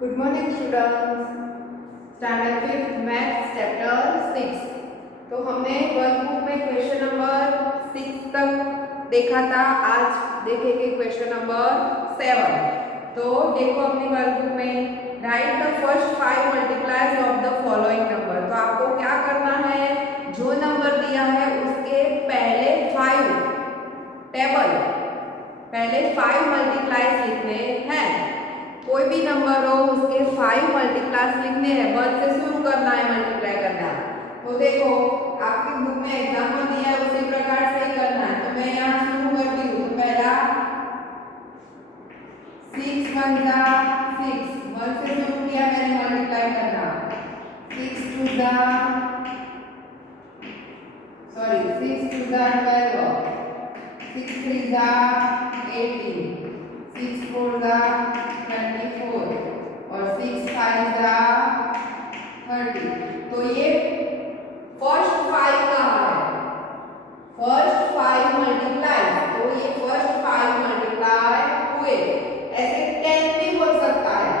Good morning students. Standard 5 maths chapter 6। तो हमने workbook में क्वेश्चन नंबर 6 तक देखा था। आज देखेंगे क्वेश्चन नंबर 7। तो देखो अपनी वर्कबुक में right the first 5 multipliers of the following number. तो आपको क्या करना है, जो नंबर दिया है उसके पहले 5 टेबल, पहले 5 मल्टीप्लायर्स लिखने हैं। कोई भी नंबर हो उसके 5 मल्टीप्लायर्स लिखने हैं, 1 से शुरू करना है मल्टीप्लाई करना। तो देखो आपकी बुक में एग्जाम्पल दिया है उसी प्रकार से ही करना है। तो मैं यहाँ शुरू करती हूँ। तो पहला 6 1 जा 6, 1 से शुरू किया मैंने मल्टीप्लाई करना। 6 2 जा 12, 6 3 जा 18, 6 4 जा 24 और 6 5 जा 30। तो ये फर्स्ट 5 कहाँ है, फर्स्ट 5 मल्टीप्लाई। तो ये फर्स्ट 5 मल्टीप्लाई हुए। ऐसे 10 भी बोल सकता है,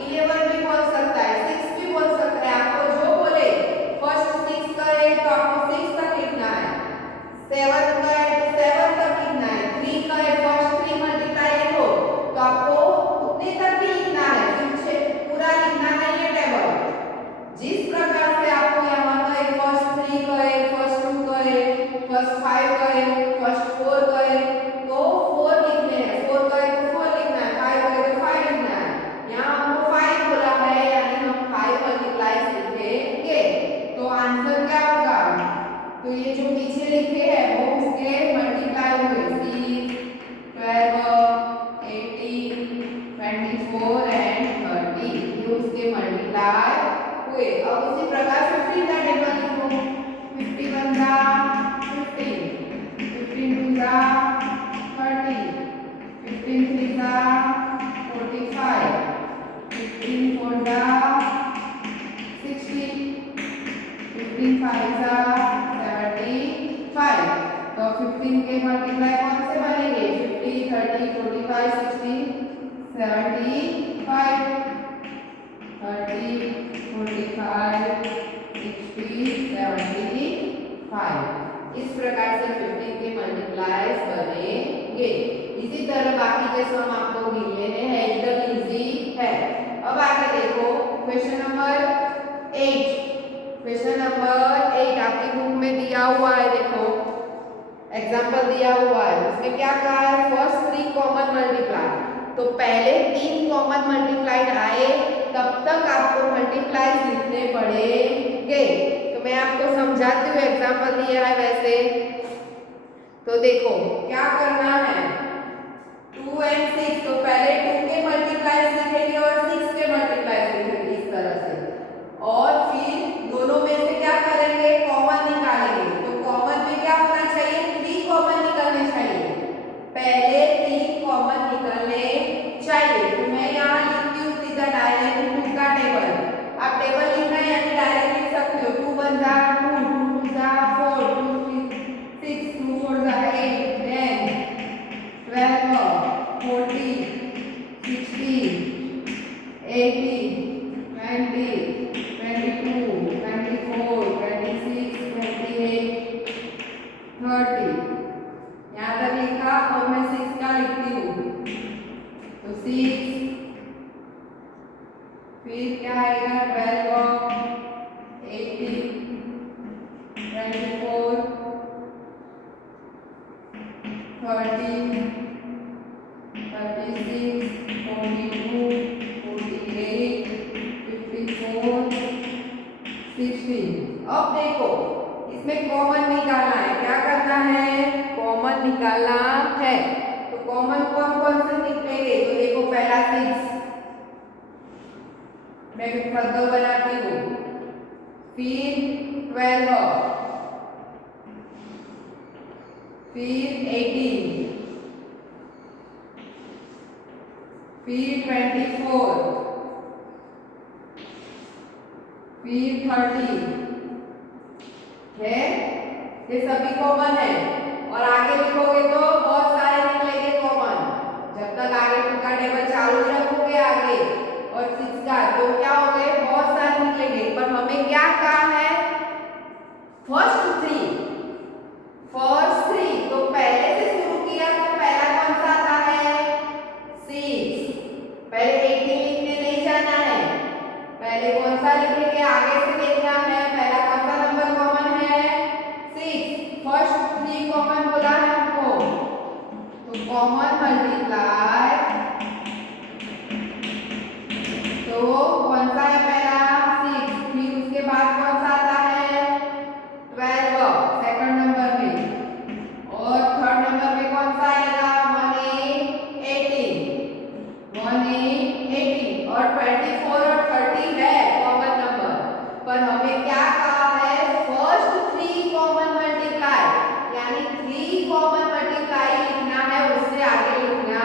11 भी बोल सकता है, 6 भी बोल सकता है। आपको जो बोले फर्स्ट 6 करे तो आपको 6 तक लिखना है, 7 करे तो 7 तक लिखना है, 3 करे फर्स्ट 3 मल्टीप्लाई लिखो तो आपको उतने तक ही लिखना है, पीछे पूरा लिखना नहीं है टेबल। जिस प्रकार से आपको यहाँ कहे फर्स्ट 3 कहे, फर्स्ट 2 कहे, फर्स्ट 5 कहे, फर्स्ट 4 कहे तो 4 लिखने हैं, 4 कहे तो 4 लिखना है, 5 कहे तो 5 लिखना है। यहाँ हमको 5 बोला है यानी हम 5 मल्टीप्लाइज लिखेंगे। तो आंसर क्या होगा, तो ये जो पीछे लिखे हैं वो उसके मल्टीप्लाई हुए 6 12 18 24 एंड 30, ये उसके मल्टीप्लाई हुए। अब उसी प्रकार 15 का टेबल लिखो। 51 जा 15, 15 2 जा 30, 15 3 जा 45, 15 4 जा 60, 15 5 जा 75। तो 15 के मल्टीप्लाई कौन से बनेंगे, 50 30 45 60 75, 30 45 60 75। इस प्रकार से 15 के मल्टीप्लायर्स बनेंगे। इसी तरह बाकी के सम आपको गिन लेने हैं, एकदम इजी है। अब आगे देखो क्वेश्चन नंबर 8। क्वेश्चन नंबर 8 आपकी बुक में दिया हुआ है, देखो एग्जाम्पल दिया हुआ है। उसमें क्या कहा है, फर्स्ट 3 कॉमन मल्टीप्लाई। तो पहले 3 कॉमन मल्टीप्लाइड आए तब तक आपको मल्टीप्लाइज लिखने पड़ेंगे। तो मैं आपको समझाती हूँ, एग्जाम्पल दिया है वैसे। तो देखो क्या करना है, 2 and 6। तो पहले 2 के मल्टीप्लाइज लिखेंगे और 6 के मल्टीप्लाइज लिखेंगे इस तरह से, और फिर दोनों में से क्या करेंगे, कॉमन निकालेंगे। तो कॉमन में क्या होना चाहिए, 3 कॉमन निकलने चाहिए, पहले 3 कॉमन निकलने चाहिए। तो मैं यहाँ लिखती हूँ सीधा डायरेक्ट 2 का टेबल। आप टेबल लिखना है यानी डायरेक्ट लिख सकते हो। 2 1 जा 2, 2 2 जा 4, 2 3 6, 2 4 जा 8 10 12 14 16 18 20 22 24 26 28 30। यहाँ तक लिखा और मैं 6 का लिखती हूँ। तो 6, फिर क्या आएगा 12 18 24 30 36 42 48 54 16। अब देखो इसमें कॉमन निकालना है, क्या करना है, कॉमन निकालना है। तो कॉमन कौन कौन से निकलेंगे, तो देखो पहला 6 मैं सर्कल बनाती हूँ, फिर 12, फिर 18, फिर 24, फिर 30 है। ये सभी कॉमन है और आगे लिखोगे तो बहुत सारे निकलेंगे कॉमन। जब तक आगे 2 का टेबल चालू रखोगे आगे और और 6 का, तो क्या हो गए, बहुत सारे निकलेंगे, पर हमें क्या कहा है, फर्स्ट 3, तो पहले से शुरू किया तो पहला कौन सा आता है, 6। पहले 18 लिखने नहीं जाना है, पहले कौन सा लिखेंगे, आगे से देखना है, पहला कौन सा नंबर कॉमन है, 6। फर्स्ट 3 कॉमन बोला है हमको, तो कॉमन मल्टीप्लाई, तो कौन सा है पहला, 6, फिर उसके बाद कौन सा आता है, 12 सेकंड नंबर में, और थर्ड नंबर में कौन सा आएगा, 118 और 24 और 30 है कॉमन नंबर, पर हमें क्या कहा है, फर्स्ट 3 कॉमन मल्टीप्लाई, यानी 3 कॉमन मल्टीप्लाई लिखना है, उससे आगे लिखना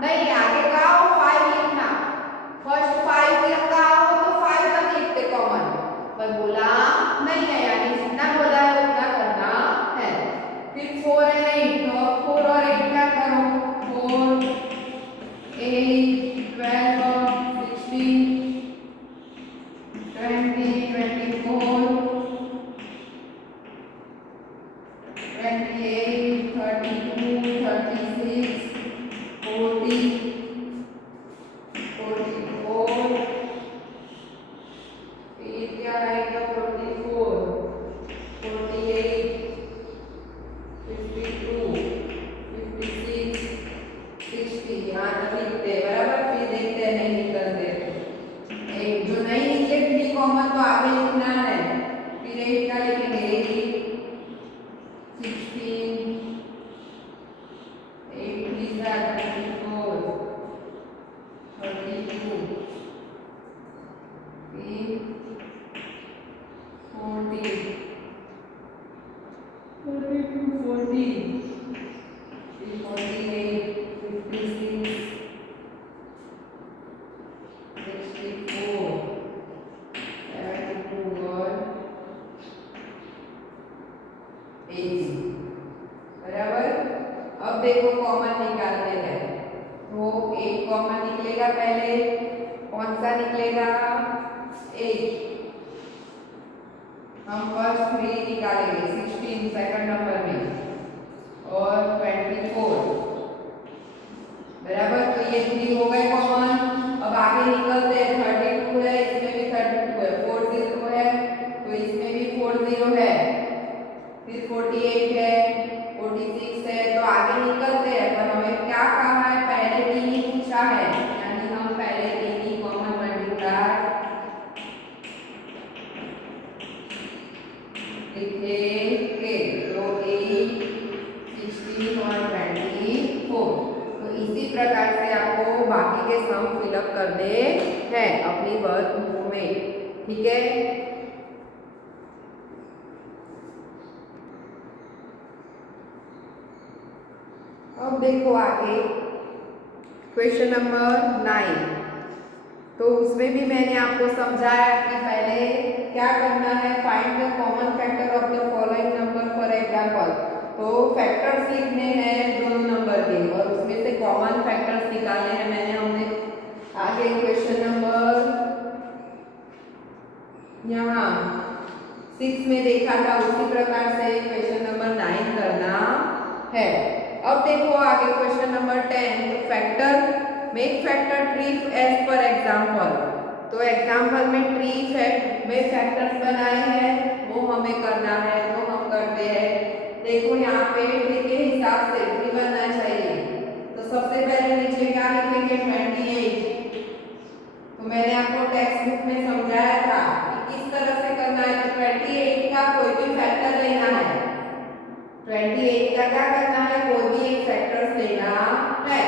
नहीं, आगे का हो 5 लिखना, फर्स्ट 5 का हो तो 5 तक लिखते कॉमन, पर बोला नहीं है, यानी जितना बोला है उतना करना है। फिर 4 है 8, तो 4 और 8 क्या करो, 4 8 12 16 20 24 28 32 36 40 44, फिर क्या आएगा, 44 48 52 56 60, यहाँ तक लिखते हैं बराबर, फिर देखते हैं नहीं निकलते, एक जो नहीं निकले 3 कॉमन तो आगे लिखना है, फिर 8 का लिखेंगे 16 8 3 24 32 फिर 40 42 40 फिर 48 56 64 72 और 80 बराबर। अब देखो कॉमन निकालने हैं, तो 8 कॉमन निकलेगा, पहले कौन सा निकलेगा, 8, हम फर्स्ट 3 निकालेंगे, 16 सेकंड नंबर में और 24 बराबर, तो ये 3 हो गए कॉमन। अब आगे निकलते हैं, 32 है, इसमें भी 32 है, 40 है, तो इसमें भी 40 है, फिर 48 है, 46 है, तो आगे निकलते हैं, पर हमें क्या कहा है, पहले 3 ही पूछा है, यानी हम पहले 3 ही कॉमन मल्टीप्लाई लिखेंगे, तो 8 16 और 24, तो इसी प्रकार से आपको बाकी के सम फिलअप करने हैं अपनी वर्कबुक में, ठीक है। अब देखो आगे क्वेश्चन नंबर 9, तो उसमें भी मैंने आपको समझाया कि पहले क्या करना है, find the common factor of the following number for example, तो फैक्टर्स लिखने हैं दोनों नंबर के और उसमें से कॉमन फैक्टर्स निकालने हैं, मैंने हमने आगे क्वेश्चन नंबर यहाँ 6 में देखा था, उसी प्रकार से क्वेश्चन नंबर 9 करना है। अब देखो आगे क्वेश्चन नंबर 10, तो factor make factor tree as पर एग्जाम्पल, तो एग्जाम्पल में ट्री में फैक्टर्स बनाए हैं वो हमें करना है, तो हम करते हैं। देखो यहाँ पे ट्री के हिसाब से ट्री बनना चाहिए, तो सबसे पहले नीचे क्या लिखेंगे, 28, तो मैंने आपको टेक्स्ट बुक में समझाया था कि किस तरह से करना है, तो 28 का कोई भी फैक्टर लेना है, 28 का क्या करना है, कोई भी एक फैक्टर्स लेना है,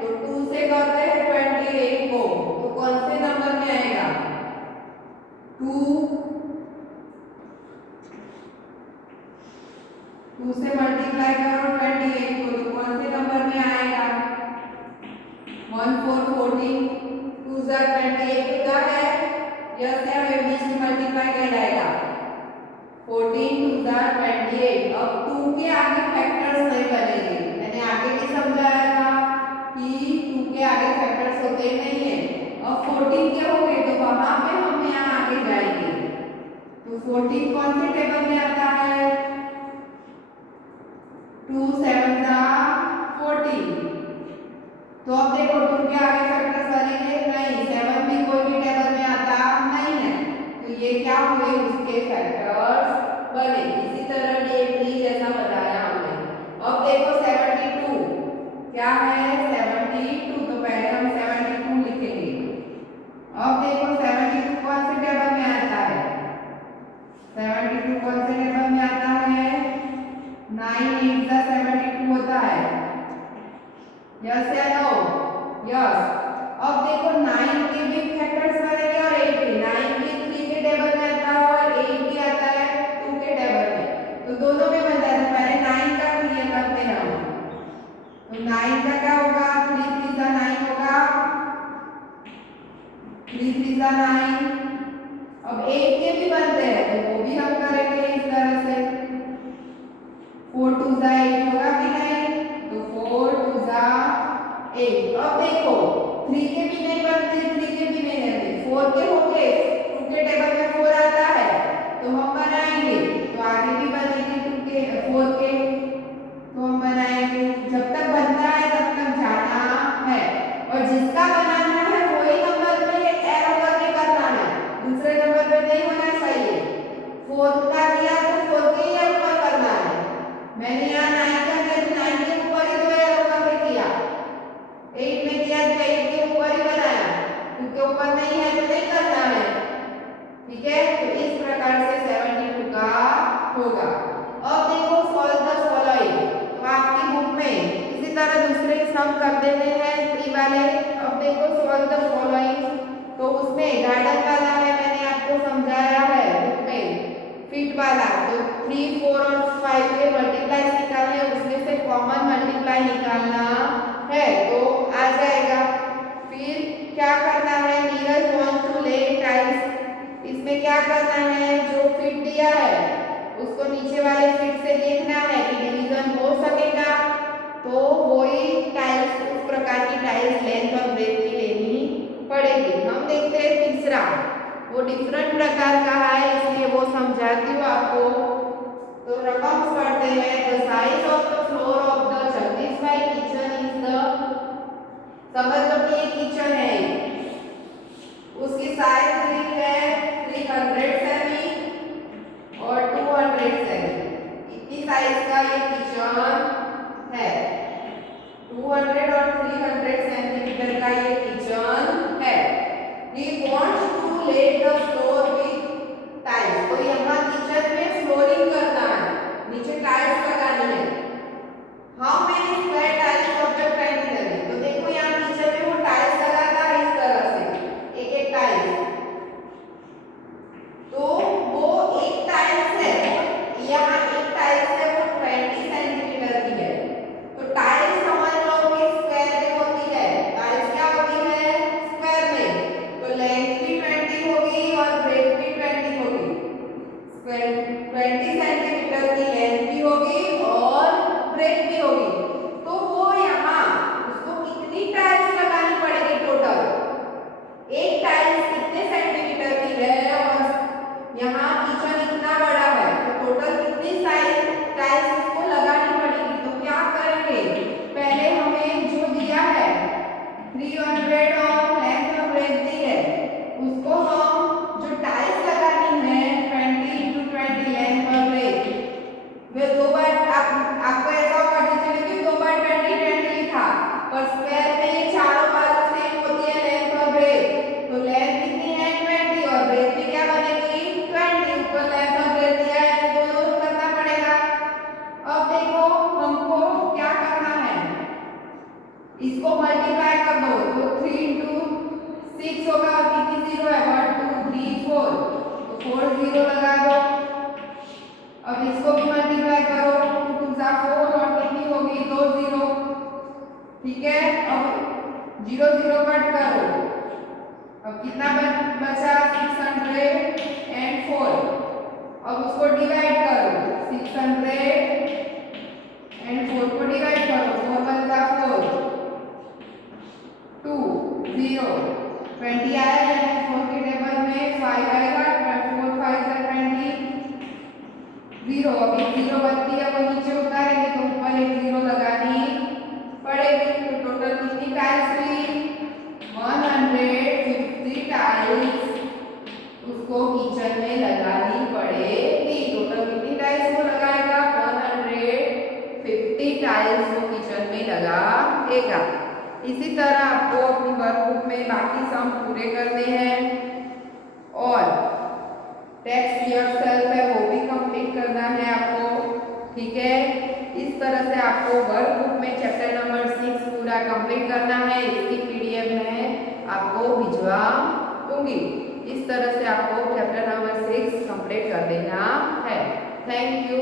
तो 2 से करते हैं 28 को, तो कौन से नंबर में आएगा, 2 से मल्टीप्लाई करो 28 को, तो कौन से नंबर में आएगा, 1 4 14, 2 28 का है, यस है, हमें बीच में मल्टीप्लाई कर जाएगा, 14 2 28। अब 2 के आगे फैक्टर्स नहीं बनेंगे, मैंने आगे भी समझाया था कि 2 के आगे फैक्टर्स होते नहीं है। अब 14 के हो गए तो वहां पे हम यहाँ आगे जाएंगे। तो 14 कौन से टेबल में आता है? 2 7 14। तो अब देखो 2 के आगे फैक्टर्स बनेंगे नहीं, 7 भी कोई भी टेबल में आता नहीं है, तो ये क्या हुए उसके फैक्टर्स बने। इसी तरह ये ट्री जैसा बनाया हमने। अब देखो 72 क्या है? 72, तो पहले हम 72 लिखेंगे। अब देखो 72 कौन से टेबल में आता है? 72 कौन से टेबल में आता है? 9 8 72 होता है। यस या नो? यस। अब देखो 9 के भी फैक्टर्स बनेंगे और 8 के। 9 भी 3 के टेबल में आता है और 8 भी आता है 2 के टेबल में। तो दोनों में बनता है। तो पहले 9 का क्लियर करते हैं हम। तो 9 का क्या होगा? 3 3 9 होगा। 3 3 9। अब 8 के भी बनते हैं तो वो भी हम करेंगे इस तरह से। 4 2 8 होगा कि नहीं? तो 4 2 8। अब देखो 3 के भी नहीं बनते, 3 के भी नहीं बनते, 4 के होंगे। 2 के टेबल में 4 आता है तो हम बनाएंगे। तो आगे भी बनेंगे 2 के 4 के, तो हम बनाएंगे। जब तक बनता है तब तक जाना है और जिसका बनाना है वही नंबर पे एरो करके करना है, दूसरे नंबर पे नहीं होना चाहिए। 4 का दिया तो 4 के ही ऊपर करना है। मैंने यहाँ 9 का दिया तो 9 के ऊपर ही 2 एरो करके किया। 8 में दिया तो 8 के ऊपर ही बनाया, 2 के ऊपर नहीं है तो नहीं करना है। ठीक है, तो इस प्रकार से 72 का होगा। अब देखो सॉल्व द फॉलोइंग। तो आपकी बुक में इसी तरह दूसरे सम कर देते हैं ट्री वाले। अब देखो सॉल्व द फॉलोइंग, तो उसमें गार्डन वाला है, मैंने आपको समझाया है बुक में। फिट वाला तो 3 4 और 5 के मल्टीप्लाई निकालने, उसमें से कॉमन मल्टीप्लाई निकालना है तो आ जाएगा। फिर क्या करना है? नीरज वांट टू ले टाइल्स। इसमें क्या करना है? जो फिट दिया है उसको नीचे वाले फिट से देखना है कि डिवीजन हो सकेगा, तो वही टाइल्स, उस प्रकार की टाइल्स लेंथ और ब्रेथ की लेनी पड़ेगी। हम देखते हैं तीसरा, वो डिफरेंट प्रकार का है इसलिए वो समझाती हूँ आपको। तो रकम पढ़ते हैं। The size of the floor of the Jagdishbhai kitchen is the, समझ लो कि ये किचन है, उसकी साइज कितनी है? 300 सेमी और 200 सेमी, इतनी साइज का ये किचन है। 200 और 300 सेंटीमीटर का ये किचन है। He wants to lay the floor with tiles। तो यहाँ किचन में फ्लोरिंग करना है, नीचे टाइल्स लगानी है। How many square tiles of the 20 लगे? तो देखो यहाँ किचन में वो टाइल्स लगाता है इस तरह से, एक एक टाइल्स। तो वो एक टाइल्स है, यहाँ एक टाइल्स है वो 20 सेंटीमीटर की है। तो टाइल्स समझ लो कि स्क्वायर में होती है। टाइल्स क्या होती है? स्क्वायर में। तो लेंथ भी 20 होगी और ब्रेथ भी 20 होगी। स्क्वायर 20 सेंटीमीटर की लेंथ भी होगी और ब्रेथ भी होगी। तो वो यहाँ उसको कितनी टाइल्स लगानी पड़ेगी टोटल? एक टाइल्स कितने सेंटीमीटर की है और यहाँ किचन इतना बड़ा है, तो टोटल कितनी साइज टाइल्स उसको लगानी पड़ेगी। तो क्या करेंगे? पहले हमें जो दिया है 300 और लेंथ और ब्रेथ दी है, उसको हम जो टाइल्स लगानी है 20 × 20 लेंथ और ब्रेथ, वे दो बार आपको ऐसा होगा टीचर ने 2 बार 20 20 लिखा, पर स्क्वायर में ये चारों बाजू सेम होती है लेंथ और ब्रेथ। तो लेंथ कितनी है? 20 और ब्रेथ भी क्या बनेगी? 20। ऊपर लेंथ और ब्रेथ दिया है तो दोनों करना पड़ेगा। अब देखो हमको क्या करना है, इसको मल्टीप्लाई कर दो। तो 3 × 6 होगा, कितनी जीरो है? 1 2 3 4, तो 4 जीरो लगा दो। अब इसको भी मल्टीप्लाई करो, 2 2 4 और कितनी होगी? 2 जीरो। ठीक है, अब 0 0 कट करो। अब कितना बचा? 604। अब उसको डिवाइड करो, 604 को डिवाइड करो, 4 1 4, 2 0। 20 आया, यानी 4 के टेबल में 5 आएगा, 4 5 है 20, 0 अभी 0 बनती है वो नीचे उतारेंगे तो ऊपर एक 0 लगानी पड़ेगी। तो टोटल कितनी टाइल्स हुई? 150 टाइल्स उसको किचन में लगानी पड़ेगी। टोटल कितनी टाइल्स को लगाएगा? 150 टाइल्स को किचन में लगाएगा। इसी तरह आपको अपनी वर्कबुक में बाकी सम पूरे करने हैं और टेक्स्ट योरसेल्फ है वो भी कंप्लीट करना है आपको, ठीक है। इस तरह से आपको वर्कबुक में चैप्टर नंबर 6 पूरा कंप्लीट करना है। इसकी पीडीएफ में आपको भिजवा दूंगी। इस तरह से आपको चैप्टर नंबर 6 कंप्लीट कर देना है। Thank you.